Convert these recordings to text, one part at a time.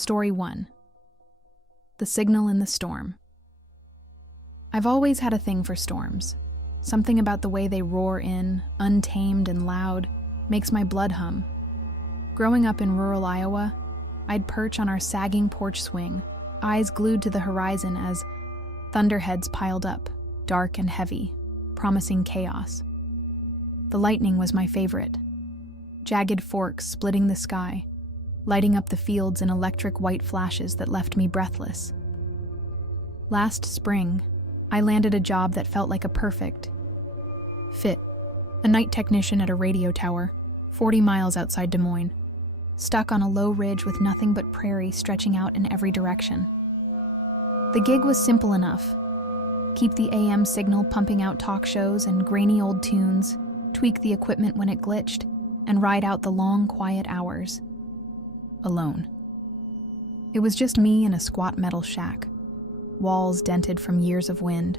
Story 1. The Signal in the Storm. I've always had a thing for storms. Something about the way they roar in, untamed and loud, makes my blood hum. Growing up in rural Iowa, I'd perch on our sagging porch swing, eyes glued to the horizon as thunderheads piled up, dark and heavy, promising chaos. The lightning was my favorite. Jagged forks splitting the sky, lighting up the fields in electric white flashes that left me breathless. Last spring, I landed a job that felt like a perfect fit. A night technician at a radio tower, 40 miles outside Des Moines, stuck on a low ridge with nothing but prairie stretching out in every direction. The gig was simple enough. Keep the AM signal pumping out talk shows and grainy old tunes, tweak the equipment when it glitched, and ride out the long, quiet hours. Alone. It was just me in a squat metal shack, walls dented from years of wind,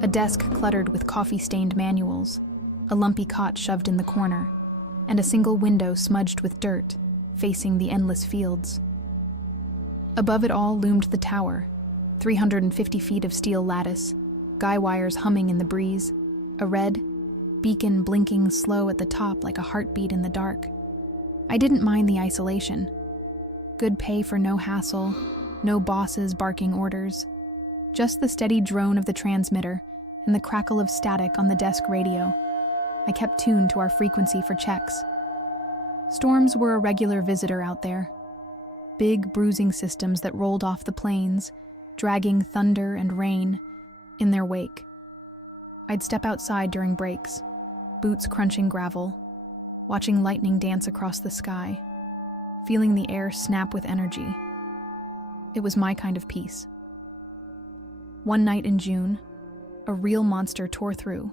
a desk cluttered with coffee-stained manuals, a lumpy cot shoved in the corner, and a single window smudged with dirt, facing the endless fields. Above it all loomed the tower, 350 feet of steel lattice, guy wires humming in the breeze, a red beacon blinking slow at the top like a heartbeat in the dark. I didn't mind the isolation. Good pay for no hassle, no bosses barking orders, just the steady drone of the transmitter and the crackle of static on the desk radio. I kept tuned to our frequency for checks. Storms were a regular visitor out there. Big, bruising systems that rolled off the plains, dragging thunder and rain in their wake. I'd step outside during breaks, boots crunching gravel, watching lightning dance across the sky, feeling the air snap with energy. It was my kind of peace. One night in June, a real monster tore through.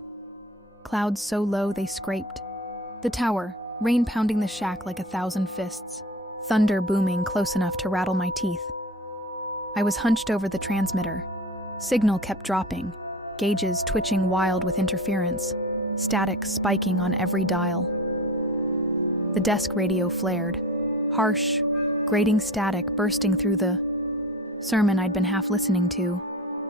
Clouds so low they scraped. The tower, rain pounding the shack like 1,000 fists, thunder booming close enough to rattle my teeth. I was hunched over the transmitter. Signal kept dropping, gauges twitching wild with interference, static spiking on every dial. The desk radio flared, harsh, grating static bursting through the sermon I'd been half listening to.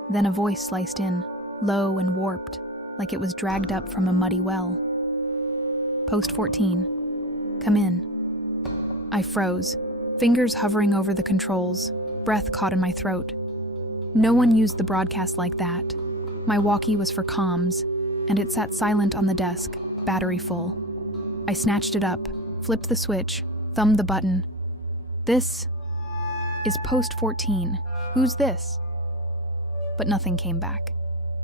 Then a voice sliced in, low and warped, like it was dragged up from a muddy well. Post 14. Come in. I froze, fingers hovering over the controls, breath caught in my throat. No one used the broadcast like that. My walkie was for comms, and it sat silent on the desk, battery full. I snatched it up, flipped the switch, thumbed the button. This is Post 14. Who's this? But nothing came back,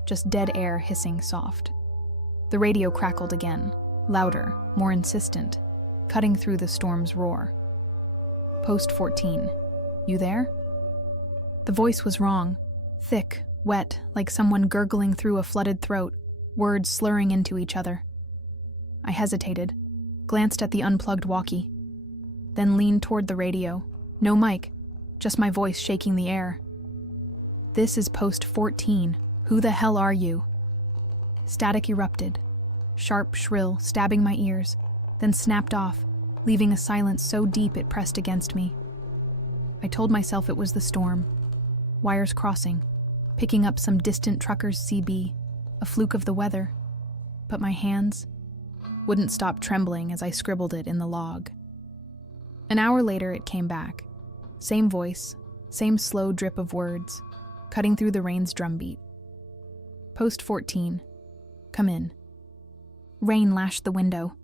just dead air hissing soft. The radio crackled again, louder, more insistent, cutting through the storm's roar. Post 14. You there? The voice was wrong, thick, wet, like someone gurgling through a flooded throat, words slurring into each other. I hesitated, glanced at the unplugged walkie, then leaned toward the radio. No mic, just my voice shaking the air. This is Post 14. Who the hell are you? Static erupted, sharp, shrill, stabbing my ears, then snapped off, leaving a silence so deep it pressed against me. I told myself it was the storm. Wires crossing, picking up some distant trucker's CB, a fluke of the weather. But my hands wouldn't stop trembling as I scribbled it in the log. An hour later it came back. Same voice, same slow drip of words, cutting through the rain's drumbeat. Post 14. Come in. Rain lashed the window.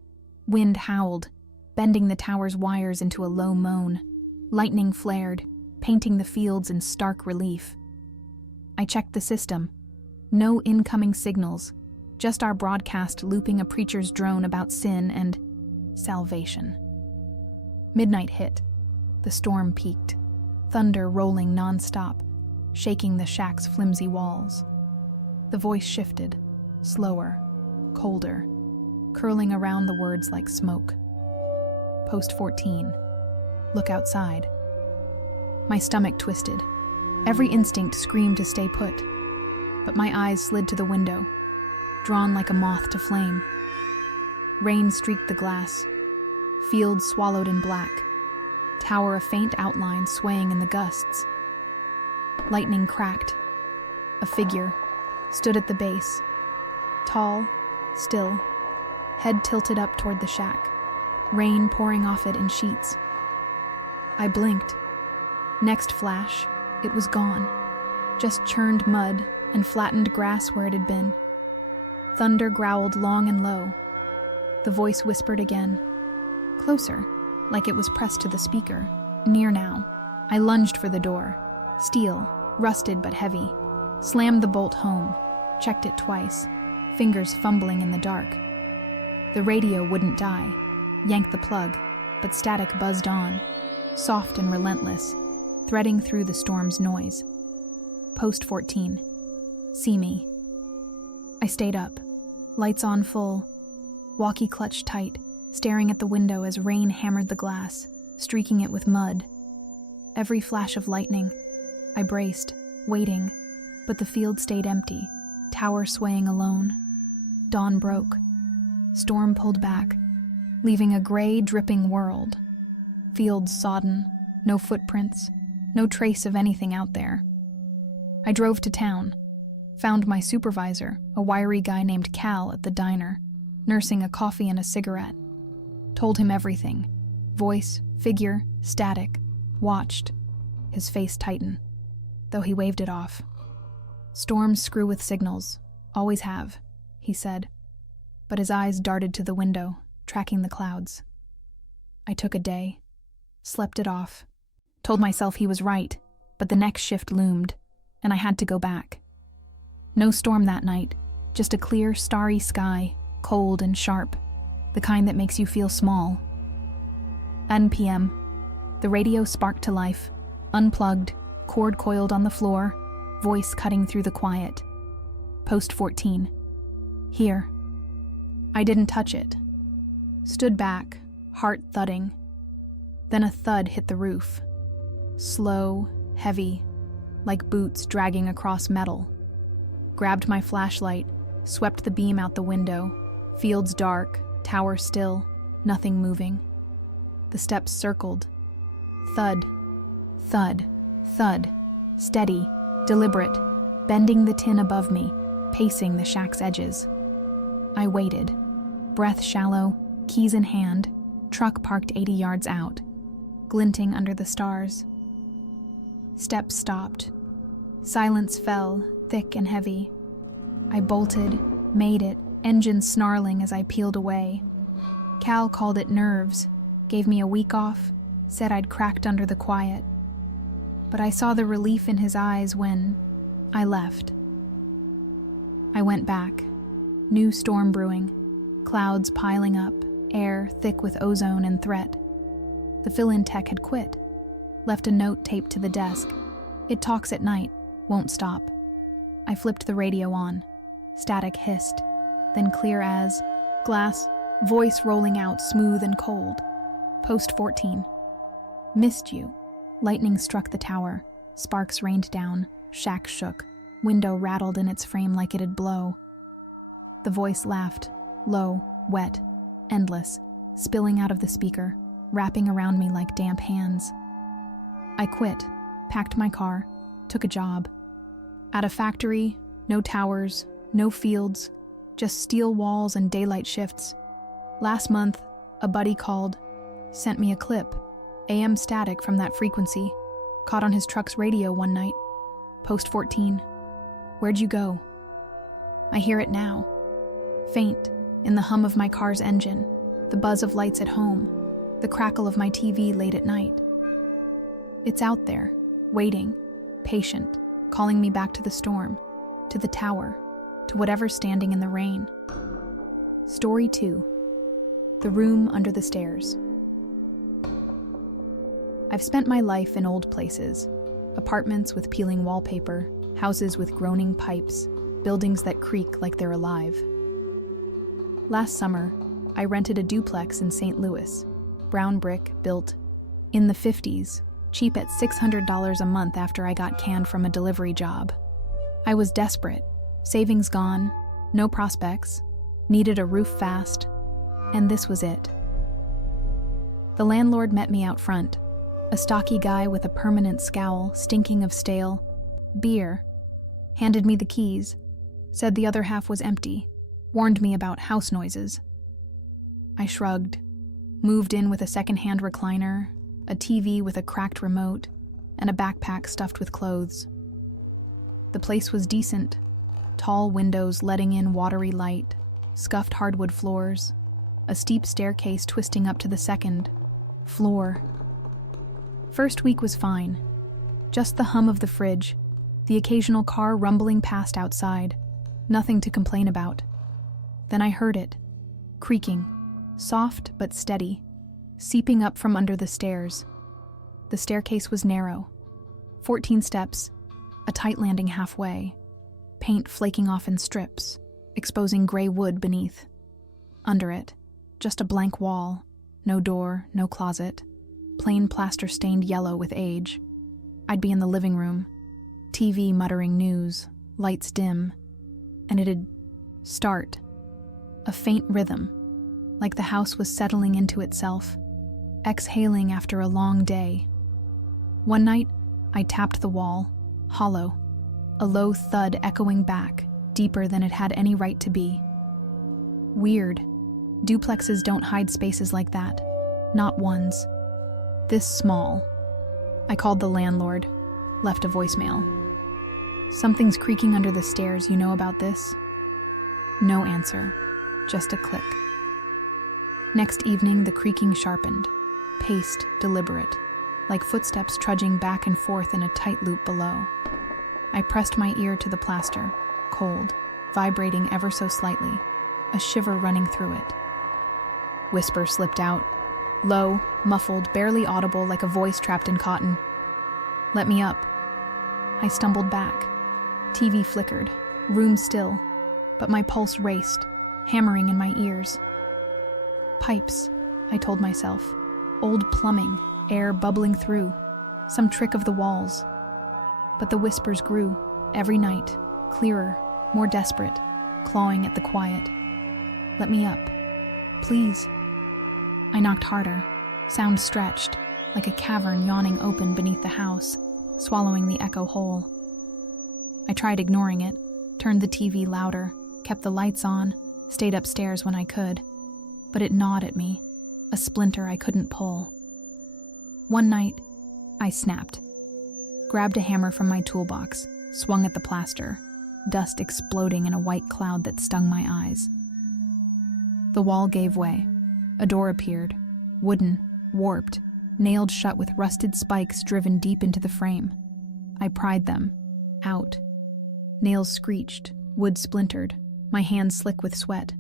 Wind howled, bending the tower's wires into a low moan. Lightning flared, painting the fields in stark relief. I checked the system. No incoming signals, just our broadcast looping a preacher's drone about sin and salvation. Midnight hit. The storm peaked, thunder rolling nonstop, shaking the shack's flimsy walls. The voice shifted, slower, colder, curling around the words like smoke. Post 14. Look outside. My stomach twisted. Every instinct screamed to stay put, but my eyes slid to the window, drawn like a moth to flame. Rain streaked the glass, fields swallowed in black, tower a faint outline swaying in the gusts. Lightning cracked. A figure stood at the base, tall, still, head tilted up toward the shack, rain pouring off it in sheets. I blinked. Next flash, it was gone. Just churned mud and flattened grass where it had been. Thunder growled long and low. The voice whispered again. Closer, like it was pressed to the speaker. Near now. I lunged for the door. Steel, rusted but heavy. Slammed the bolt home. Checked it twice. Fingers fumbling in the dark. The radio wouldn't die. Yanked the plug, but static buzzed on. Soft and relentless, threading through the storm's noise. Post 14. See me. I stayed up. Lights on full. Walkie clutched tight, staring at the window as rain hammered the glass, streaking it with mud. Every flash of lightning. I braced, waiting, but the field stayed empty, tower swaying alone. Dawn broke. Storm pulled back, leaving a gray, dripping world. Fields sodden, no footprints, no trace of anything out there. I drove to town, found my supervisor, a wiry guy named Cal, at the diner, nursing a coffee and a cigarette. Told him everything. Voice, figure, static. Watched. His face tighten, though he waved it off. Storms screw with signals. Always have, he said. But his eyes darted to the window, tracking the clouds. I took a day. Slept it off. Told myself he was right, but the next shift loomed, and I had to go back. No storm that night, just a clear, starry sky, cold and sharp, the kind that makes you feel small. 10 p.m. The radio sparked to life, unplugged, cord coiled on the floor, voice cutting through the quiet. Post 14. Here. I didn't touch it. Stood back, heart thudding. Then a thud hit the roof. Slow, heavy, like boots dragging across metal. Grabbed my flashlight, swept the beam out the window. Fields dark, tower still, nothing moving. The steps circled. Thud, thud, thud. Steady, deliberate, bending the tin above me, pacing the shack's edges. I waited, breath shallow, keys in hand, truck parked 80 yards out, glinting under the stars. Steps stopped. Silence fell, thick and heavy. I bolted, made it, engine snarling as I peeled away. Cal called it nerves, gave me a week off, said I'd cracked under the quiet. But I saw the relief in his eyes when I left. I went back. New storm brewing, clouds piling up, air thick with ozone and threat. The fill-in tech had quit. Left a note taped to the desk. It talks at night, won't stop. I flipped the radio on. Static hissed, then clear as glass, voice rolling out smooth and cold. Post 14. Missed you. Lightning struck the tower. Sparks rained down. Shack shook. Window rattled in its frame like it'd blow. The voice laughed, low, wet, endless, spilling out of the speaker, wrapping around me like damp hands. I quit, packed my car, took a job. At a factory, no towers, no fields, just steel walls and daylight shifts. Last month, a buddy called, sent me a clip, AM static from that frequency, caught on his truck's radio one night. Post 14. Where'd you go? I hear it now. Faint, in the hum of my car's engine, the buzz of lights at home, the crackle of my TV late at night. It's out there, waiting, patient, calling me back to the storm, to the tower, to whatever's standing in the rain. Story 2. The Room Under the Stairs. I've spent my life in old places, apartments with peeling wallpaper, houses with groaning pipes, buildings that creak like they're alive. Last summer, I rented a duplex in St. Louis, brown brick, built in the 50s, cheap at $600 a month after I got canned from a delivery job. I was desperate, savings gone, no prospects, needed a roof fast, and this was it. The landlord met me out front, A stocky guy with a permanent scowl, stinking of stale beer, handed me the keys, said the other half was empty, warned me about house noises. I shrugged, moved in with a second-hand recliner, a TV with a cracked remote, and a backpack stuffed with clothes. The place was decent. Tall windows letting in watery light, scuffed hardwood floors, a steep staircase twisting up to the second floor. First week was fine. Just the hum of the fridge, the occasional car rumbling past outside, nothing to complain about. Then I heard it, creaking, soft but steady, seeping up from under the stairs. The staircase was narrow, 14 steps, a tight landing halfway, paint flaking off in strips, exposing gray wood beneath. Under it, just a blank wall, no door, no closet, plain plaster stained yellow with age. I'd be in the living room, TV muttering news, lights dim, and it'd start. A faint rhythm, like the house was settling into itself, exhaling after a long day. One night, I tapped the wall, hollow, a low thud echoing back, deeper than it had any right to be. Weird. Duplexes don't hide spaces like that. Not ones. This small. I called the landlord, left a voicemail. Something's creaking under the stairs, you know about this? No answer, just a click. Next evening, the creaking sharpened, paced, deliberate, like footsteps trudging back and forth in a tight loop below. I pressed my ear to the plaster, cold, vibrating ever so slightly, a shiver running through it. Whisper slipped out, low, muffled, barely audible like a voice trapped in cotton. Let me up. I stumbled back. TV flickered, room still, but my pulse raced, hammering in my ears. Pipes, I told myself. Old plumbing, air bubbling through, some trick of the walls. But the whispers grew, every night, clearer, more desperate, clawing at the quiet. Let me up. Please. I knocked harder, sound stretched, like a cavern yawning open beneath the house, swallowing the echo whole. I tried ignoring it, turned the TV louder, kept the lights on, stayed upstairs when I could. But it gnawed at me, a splinter I couldn't pull. One night, I snapped. Grabbed a hammer from my toolbox, swung at the plaster, dust exploding in a white cloud that stung my eyes. The wall gave way. A door appeared, wooden, warped, nailed shut with rusted spikes driven deep into the frame. I pried them, out. Nails screeched, wood splintered, my hands slick with sweat.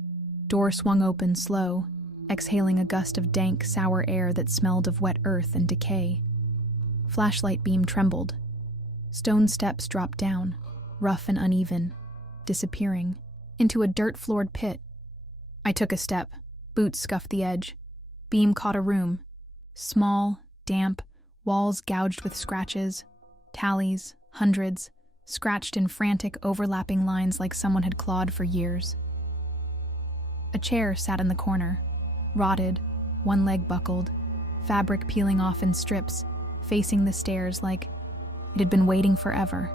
Door swung open slow, exhaling a gust of dank, sour air that smelled of wet earth and decay. Flashlight beam trembled. Stone steps dropped down, rough and uneven, disappearing, into a dirt-floored pit. I took a step. Boots scuffed the edge. Beam caught a room. Small, damp, walls gouged with scratches, tallies, hundreds, scratched in frantic, overlapping lines like someone had clawed for years. A chair sat in the corner, rotted, one leg buckled, fabric peeling off in strips, facing the stairs like it had been waiting forever.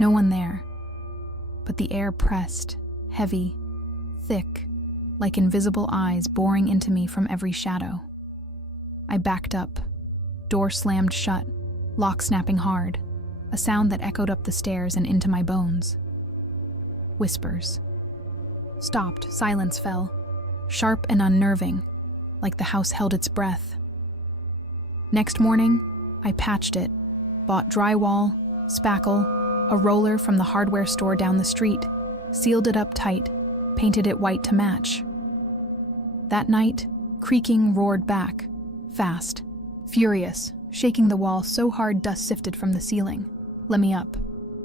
No one there, but the air pressed, heavy, thick, like invisible eyes boring into me from every shadow. I backed up. Door slammed shut, lock snapping hard, a sound that echoed up the stairs and into my bones. Whispers. Stopped, silence fell, sharp and unnerving, like the house held its breath. Next morning, I patched it, bought drywall, spackle, a roller from the hardware store down the street, sealed it up tight, painted it white to match. That night, creaking roared back, fast, furious, shaking the wall so hard dust sifted from the ceiling. Let me up.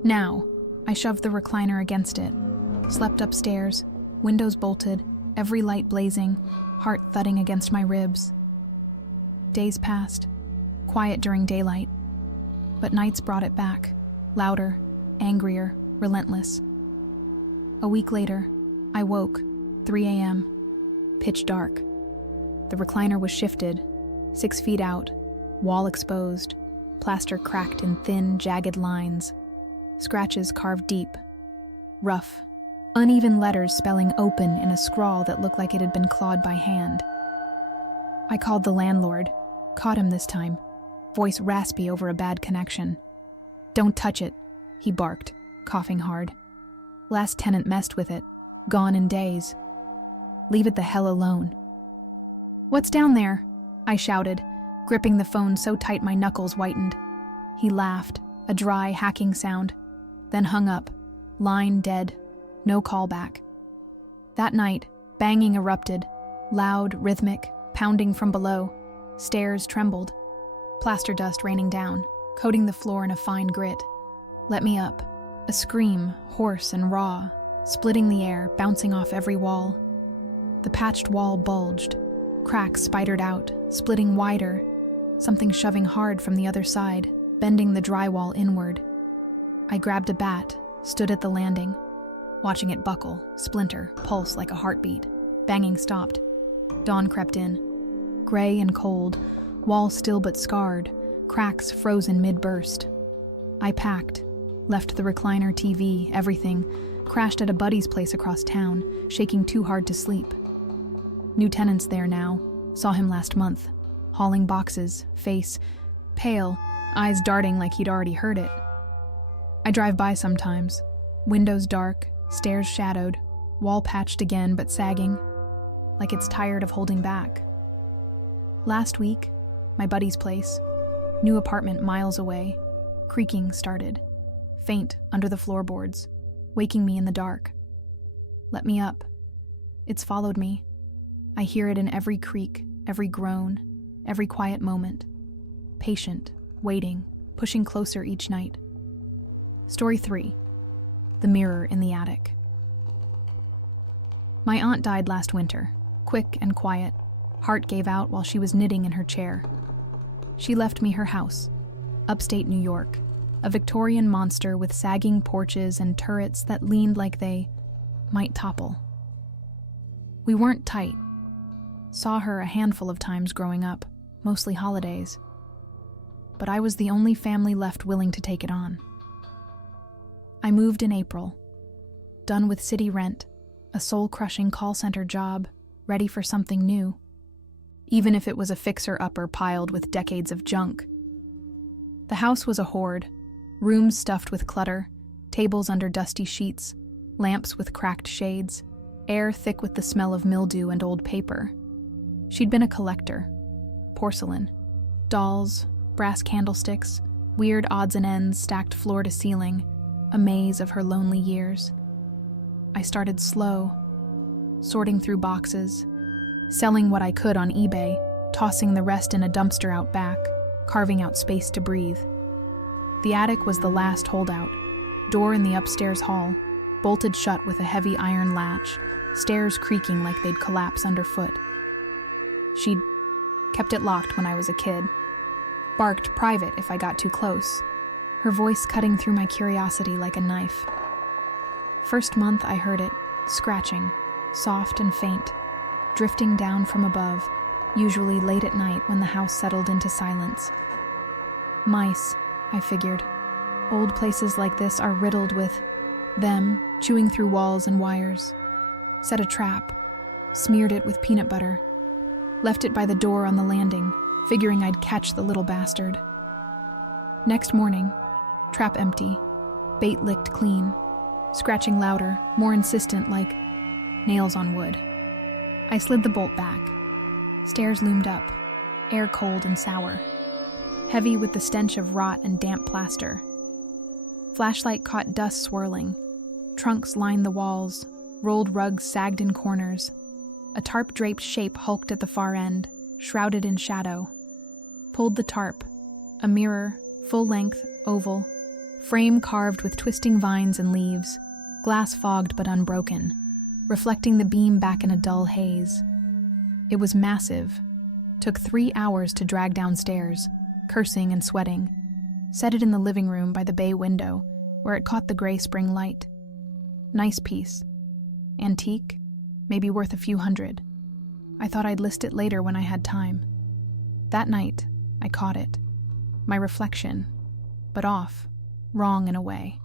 Now. I shoved the recliner against it, slept upstairs, windows bolted, every light blazing, heart thudding against my ribs. Days passed, quiet during daylight, but nights brought it back, louder, angrier, relentless. A week later, I woke, 3 a.m., pitch dark. The recliner was shifted, 6 feet out, wall exposed, plaster cracked in thin, jagged lines, scratches carved deep, rough, uneven letters spelling open in a scrawl that looked like it had been clawed by hand. I called the landlord, caught him this time, voice raspy over a bad connection. "Don't touch it," he barked, coughing hard. "Last tenant messed with it, gone in days. Leave it the hell alone." "What's down there?" I shouted, gripping the phone so tight my knuckles whitened. He laughed, a dry, hacking sound, then hung up, line dead, no callback. That night, banging erupted, loud, rhythmic, pounding from below. Stairs trembled, plaster dust raining down, coating the floor in a fine grit. Let me up. A scream, hoarse and raw, splitting the air, bouncing off every wall. The patched wall bulged, cracks spidered out, splitting wider, something shoving hard from the other side, bending the drywall inward. I grabbed a bat, stood at the landing, watching it buckle, splinter, pulse like a heartbeat. Banging stopped. Dawn crept in. Gray and cold, wall still but scarred, cracks frozen mid-burst. I packed, left the recliner, TV, everything, crashed at a buddy's place across town, shaking too hard to sleep. New tenants there now, saw him last month, hauling boxes, face pale, eyes darting like he'd already heard it. I drive by sometimes, windows dark, stairs shadowed, wall patched again but sagging, like it's tired of holding back. Last week, my buddy's place, new apartment miles away, creaking started, faint under the floorboards, waking me in the dark. Let me up. It's followed me. I hear it in every creak, every groan, every quiet moment. Patient, waiting, pushing closer each night. Story 3. The Mirror in the Attic. My aunt died last winter, quick and quiet. Heart gave out while she was knitting in her chair. She left me her house, upstate New York, a Victorian monster with sagging porches and turrets that leaned like they might topple. We weren't tight. Saw her a handful of times growing up, mostly holidays. But I was the only family left willing to take it on. I moved in April, done with city rent, a soul-crushing call center job, ready for something new, even if it was a fixer-upper piled with decades of junk. The house was a hoard, rooms stuffed with clutter, tables under dusty sheets, lamps with cracked shades, air thick with the smell of mildew and old paper. She'd been a collector. Porcelain, dolls, brass candlesticks, weird odds and ends stacked floor to ceiling, a maze of her lonely years. I started slow, sorting through boxes, selling what I could on eBay, tossing the rest in a dumpster out back, carving out space to breathe. The attic was the last holdout, door in the upstairs hall, bolted shut with a heavy iron latch, stairs creaking like they'd collapse underfoot. She'd kept it locked when I was a kid, barked private if I got too close, her voice cutting through my curiosity like a knife. First month I heard it, scratching, soft and faint, drifting down from above, usually late at night when the house settled into silence. Mice, I figured. Old places like this are riddled with them chewing through walls and wires. Set a trap, smeared it with peanut butter, left it by the door on the landing, figuring I'd catch the little bastard. Next morning, trap empty, bait licked clean, scratching louder, more insistent, like nails on wood. I slid the bolt back. Stairs loomed up, air cold and sour, heavy with the stench of rot and damp plaster. Flashlight caught dust swirling. Trunks lined the walls, rolled rugs sagged in corners. A tarp-draped shape hulked at the far end, shrouded in shadow. Pulled the tarp, a mirror, full-length, oval, frame carved with twisting vines and leaves, glass fogged but unbroken, reflecting the beam back in a dull haze. It was massive. Took 3 hours to drag downstairs, cursing and sweating. Set it in the living room by the bay window, where it caught the gray spring light. Nice piece. Antique, maybe worth a few hundred. I thought I'd list it later when I had time. That night, I caught it. My reflection, but off, wrong in a way.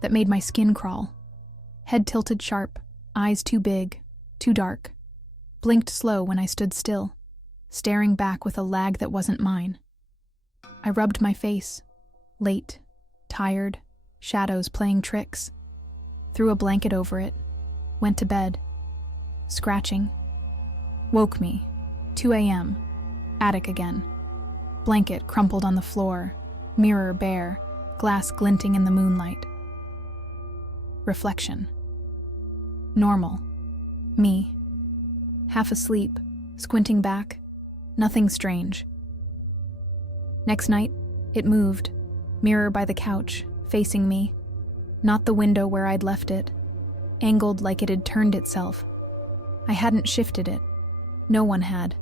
That made my skin crawl. Head tilted sharp, eyes too big, too dark. Blinked slow when I stood still, staring back with a lag that wasn't mine. I rubbed my face, late, tired, shadows playing tricks. Threw a blanket over it, went to bed. Scratching. Woke me, 2 a.m., attic again. Blanket crumpled on the floor, mirror bare, glass glinting in the moonlight. Reflection. Normal. Me. Half asleep, squinting back. Nothing strange. Next night, it moved, mirror by the couch, facing me. Not the window where I'd left it, angled like it had turned itself. I hadn't shifted it. No one had.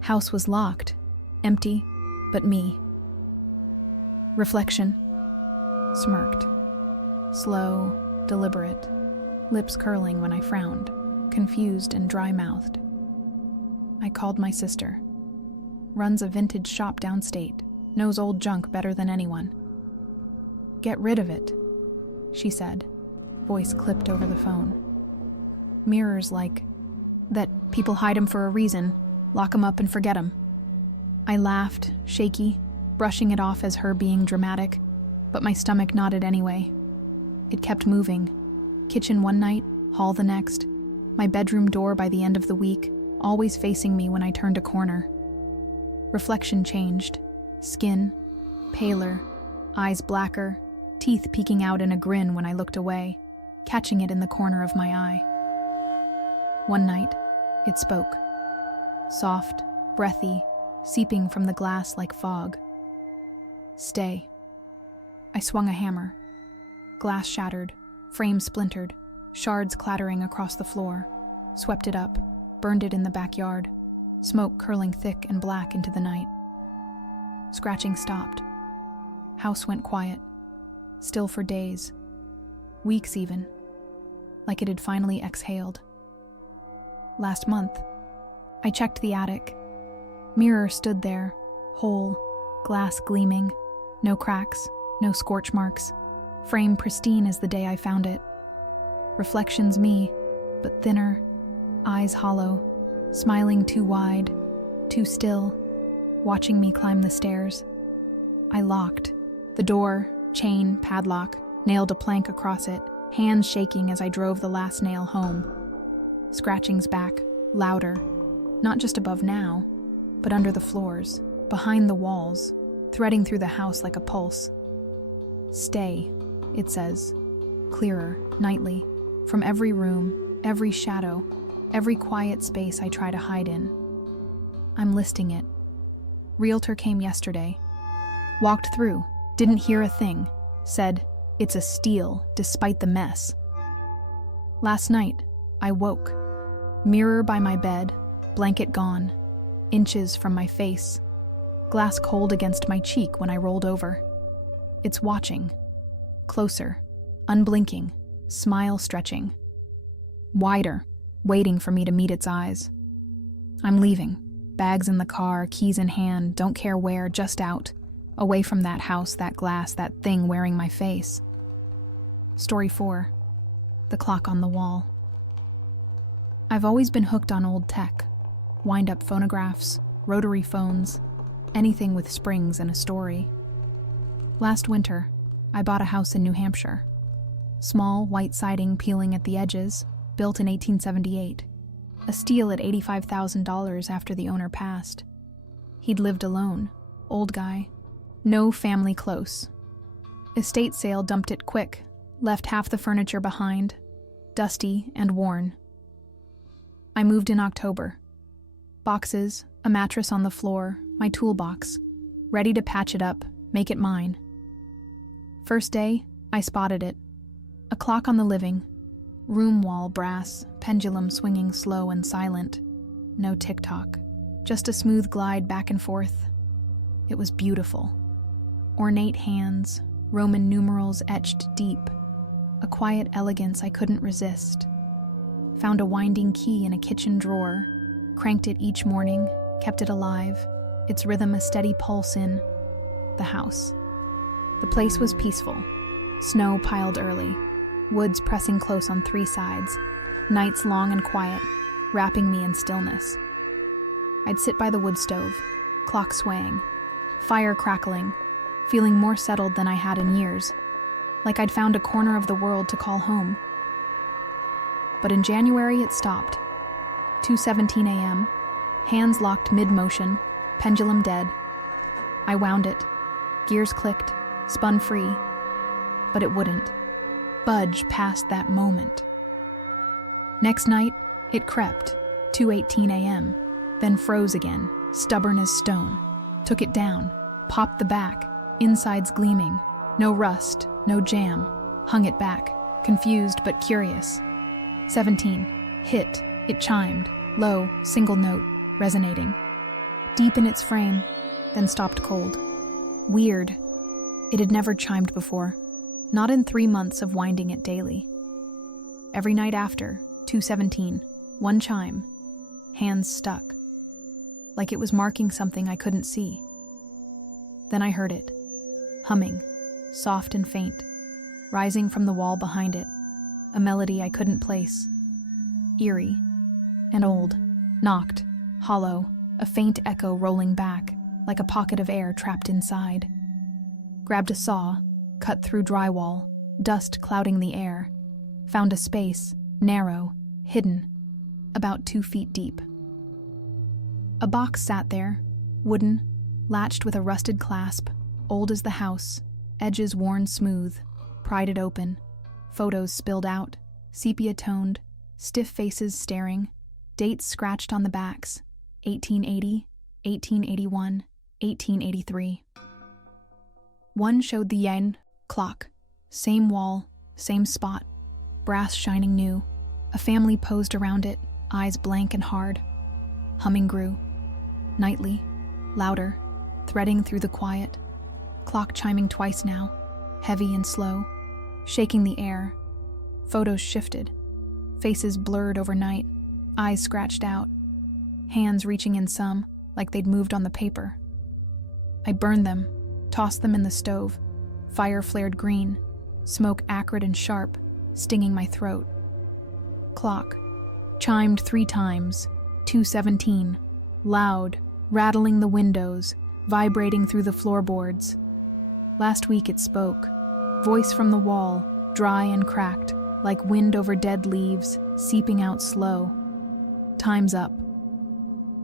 House was locked, empty, but me. Reflection. Smirked. Slow, deliberate, lips curling when I frowned, confused and dry-mouthed. I called my sister. Runs a vintage shop downstate, knows old junk better than anyone. Get rid of it, she said, voice clipped over the phone. Mirrors like, that people hide 'em for a reason, lock 'em up and forget 'em. I laughed, shaky, brushing it off as her being dramatic, but my stomach nodded anyway. It kept moving. Kitchen one night, hall the next, my bedroom door by the end of the week, always facing me when I turned a corner. Reflection changed. Skin, paler, eyes blacker, teeth peeking out in a grin when I looked away, catching it in the corner of my eye. One night, it spoke. Soft, breathy, seeping from the glass like fog. Stay. I swung a hammer. Glass shattered, frame splintered, shards clattering across the floor. Swept it up, burned it in the backyard, smoke curling thick and black into the night. Scratching stopped. House went quiet, still for days, weeks even, like it had finally exhaled. Last month, I checked the attic. Mirror stood there, whole, glass gleaming, no cracks, no scorch marks, frame pristine as the day I found it. Reflections me, but thinner, eyes hollow, smiling too wide, too still, watching me climb the stairs. I locked. The door, chain, padlock, nailed a plank across it, hands shaking as I drove the last nail home. Scratchings back, louder, not just above now, but under the floors, behind the walls, threading through the house like a pulse. Stay, it says, clearer, nightly, from every room, every shadow, every quiet space I try to hide in. I'm listing it. Realtor came yesterday. Walked through, didn't hear a thing, said, it's a steal, despite the mess. Last night, I woke. Mirror by my bed, blanket gone, inches from my face, glass cold against my cheek when I rolled over. It's watching. Closer, unblinking, smile stretching. Wider, waiting for me to meet its eyes. I'm leaving. Bags in the car, keys in hand, don't care where, just out. Away from that house, that glass, that thing wearing my face. Story 4. The clock on the wall. I've always been hooked on old tech. Wind-up phonographs, rotary phones, anything with springs and a story. Last winter, I bought a house in New Hampshire. Small, white siding peeling at the edges, built in 1878. A steal at $85,000 after the owner passed. He'd lived alone, old guy, no family close. Estate sale dumped it quick, left half the furniture behind, dusty and worn. I moved in October. Boxes, a mattress on the floor, my toolbox, ready to patch it up, make it mine. First day, I spotted it. A clock on the living, room wall brass, pendulum swinging slow and silent. No tick-tock, just a smooth glide back and forth. It was beautiful. Ornate hands, Roman numerals etched deep, a quiet elegance I couldn't resist. Found a winding key in a kitchen drawer, cranked it each morning, kept it alive. its rhythm a steady pulse in the house. The place was peaceful. Snow piled early, woods pressing close on 3 sides, nights long and quiet, wrapping me in stillness. I'd sit by the wood stove, clock swaying, fire crackling, feeling more settled than I had in years, like I'd found a corner of the world to call home. But in January it stopped. 2:17 a.m., hands locked mid-motion, pendulum dead. I wound it, gears clicked, spun free, but it wouldn't budge past that moment. Next night, it crept, 2:18 a.m., then froze again, stubborn as stone. Took it down, popped the back, insides gleaming, no rust, no jam, hung it back, confused but curious. 17, hit, it chimed, low, single note, resonating. Deep in its frame, then stopped cold. Weird. It had never chimed before, not in 3 months of winding it daily. Every night after, 2:17, one chime, hands stuck, like it was marking something I couldn't see. Then I heard it, humming, soft and faint, rising from the wall behind it, a melody I couldn't place. Eerie and old, knocked, hollow, a faint echo rolling back, like a pocket of air trapped inside. Grabbed a saw, cut through drywall, dust clouding the air, found a space, narrow, hidden, about 2 feet deep. A box sat there, wooden, latched with a rusted clasp, old as the house, edges worn smooth, pried it open, photos spilled out, sepia-toned, stiff faces staring, dates scratched on the backs, 1880, 1881, 1883. One showed the yen clock, same wall, same spot, brass shining new, a family posed around it, eyes blank and hard. Humming grew, nightly, louder, threading through the quiet, clock chiming twice now, heavy and slow, shaking the air. Photos shifted, faces blurred overnight, eyes scratched out, hands reaching in some, like they'd moved on the paper. I burned them, tossed them in the stove. Fire flared green, smoke acrid and sharp, stinging my throat. Clock chimed 3 times, 2:17, loud, rattling the windows, vibrating through the floorboards. Last week it spoke, voice from the wall, dry and cracked, like wind over dead leaves, seeping out slow. Time's up.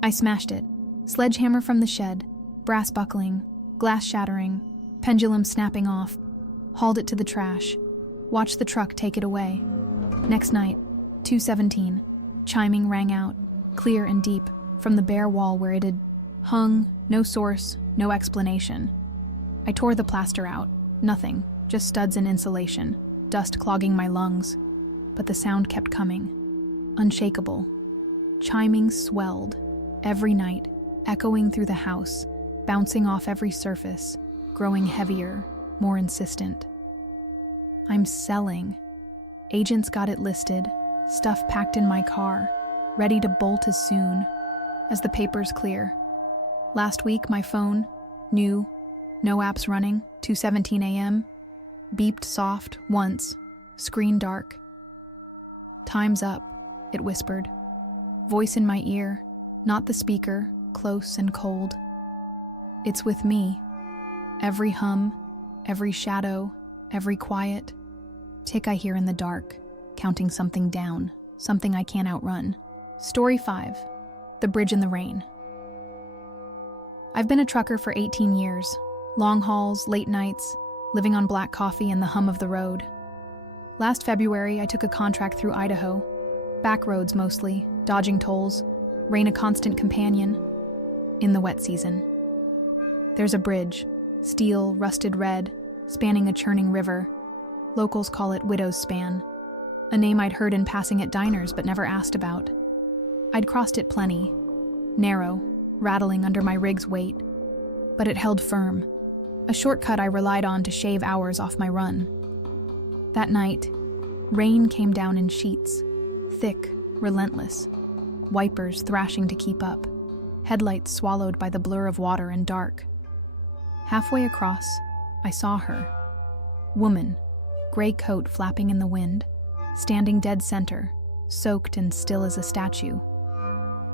I smashed it, sledgehammer from the shed, brass buckling, glass shattering, pendulum snapping off, hauled it to the trash, watched the truck take it away. Next night, 2:17, chiming rang out, clear and deep, from the bare wall where it had hung, no source, no explanation. I tore the plaster out, nothing, just studs and insulation, dust clogging my lungs. But the sound kept coming, unshakable. Chiming swelled, every night, echoing through the house, bouncing off every surface, growing heavier, more insistent. I'm selling. Agents got it listed, stuff packed in my car, ready to bolt as soon as the papers clear. Last week, my phone, new, no apps running, 2:17 a.m., beeped soft once, screen dark. Time's up, it whispered. Voice in my ear, not the speaker, close and cold. It's with me. Every hum, every shadow, every quiet tick I hear in the dark, counting something down, something I can't outrun. Story 5, The Bridge in the Rain. I've been a trucker for 18 years. Long hauls, late nights, living on black coffee and the hum of the road. Last February, I took a contract through Idaho. Back roads mostly, dodging tolls, rain a constant companion. In the wet season. There's a bridge, steel, rusted red, spanning a churning river. Locals call it Widow's Span, a name I'd heard in passing at diners but never asked about. I'd crossed it plenty, narrow, rattling under my rig's weight, but it held firm, a shortcut I relied on to shave hours off my run. That night, rain came down in sheets, thick, relentless, wipers thrashing to keep up, headlights swallowed by the blur of water and dark. Halfway across, I saw her. Woman, gray coat flapping in the wind, standing dead center, soaked and still as a statue.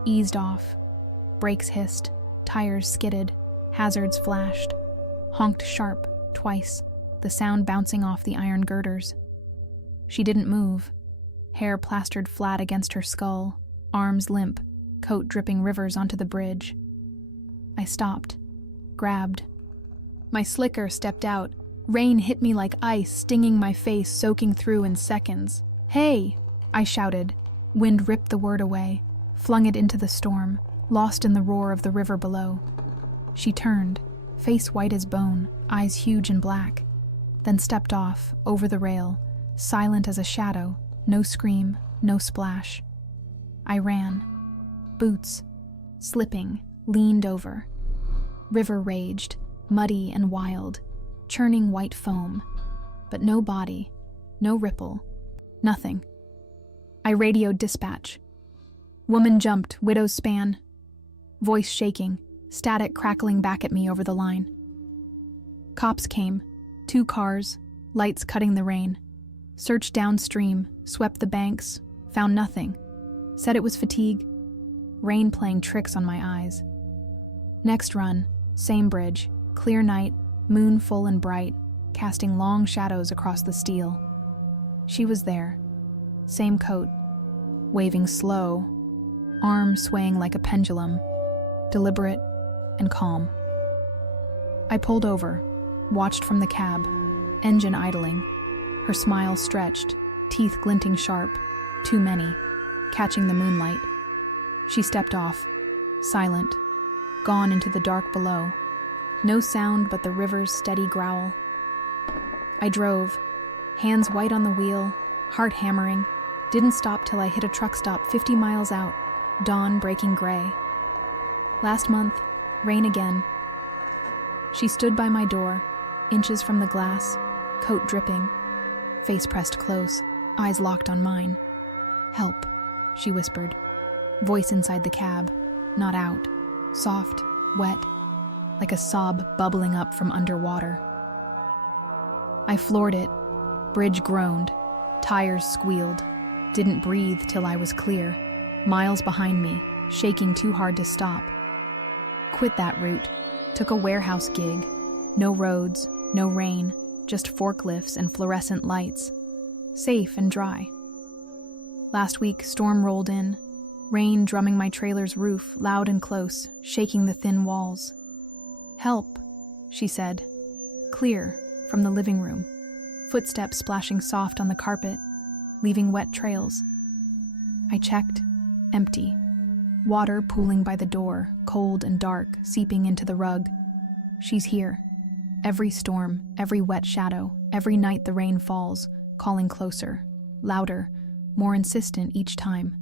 Eased off. Brakes hissed, tires skidded, hazards flashed. Honked sharp, twice, the sound bouncing off the iron girders. She didn't move, hair plastered flat against her skull, arms limp, coat dripping rivers onto the bridge. I stopped, grabbed. My slicker stepped out. Rain hit me like ice, stinging my face, soaking through in seconds. "Hey!" I shouted. Wind ripped the word away, flung it into the storm, lost in the roar of the river below. She turned, face white as bone, eyes huge and black, then stepped off, over the rail, silent as a shadow, no scream, no splash. I ran. Boots, slipping, leaned over. River raged, muddy and wild, churning white foam, but no body, no ripple, nothing. I radioed dispatch. Woman jumped, widow's span. Voice shaking, static crackling back at me over the line. Cops came, 2 cars, lights cutting the rain. Searched downstream, swept the banks, found nothing. Said it was fatigue. Rain playing tricks on my eyes. Next run, same bridge, clear night, moon full and bright, casting long shadows across the steel. She was there, same coat, waving slow, arm swaying like a pendulum, deliberate and calm. I pulled over, watched from the cab, engine idling, her smile stretched, teeth glinting sharp, too many, catching the moonlight. She stepped off, silent, gone into the dark below. No sound but the river's steady growl. I drove, hands white on the wheel, heart hammering, didn't stop till I hit a truck stop 50 miles out, dawn breaking gray. Last month, rain again. She stood by my door, inches from the glass, coat dripping, face pressed close, eyes locked on mine. "Help," she whispered, voice inside the cab, not out, soft, wet, like a sob bubbling up from underwater. I floored it. Bridge groaned. Tires squealed. Didn't breathe till I was clear. Miles behind me, shaking too hard to stop. Quit that route. Took a warehouse gig. No roads, no rain, just forklifts and fluorescent lights. Safe and dry. Last week, storm rolled in. Rain drumming my trailer's roof, loud and close, shaking the thin walls. "Help," she said. Clear, from the living room. Footsteps splashing soft on the carpet, leaving wet trails. I checked. Empty. Water pooling by the door, cold and dark, seeping into the rug. She's here. Every storm, every wet shadow, every night the rain falls, calling closer, louder, more insistent each time.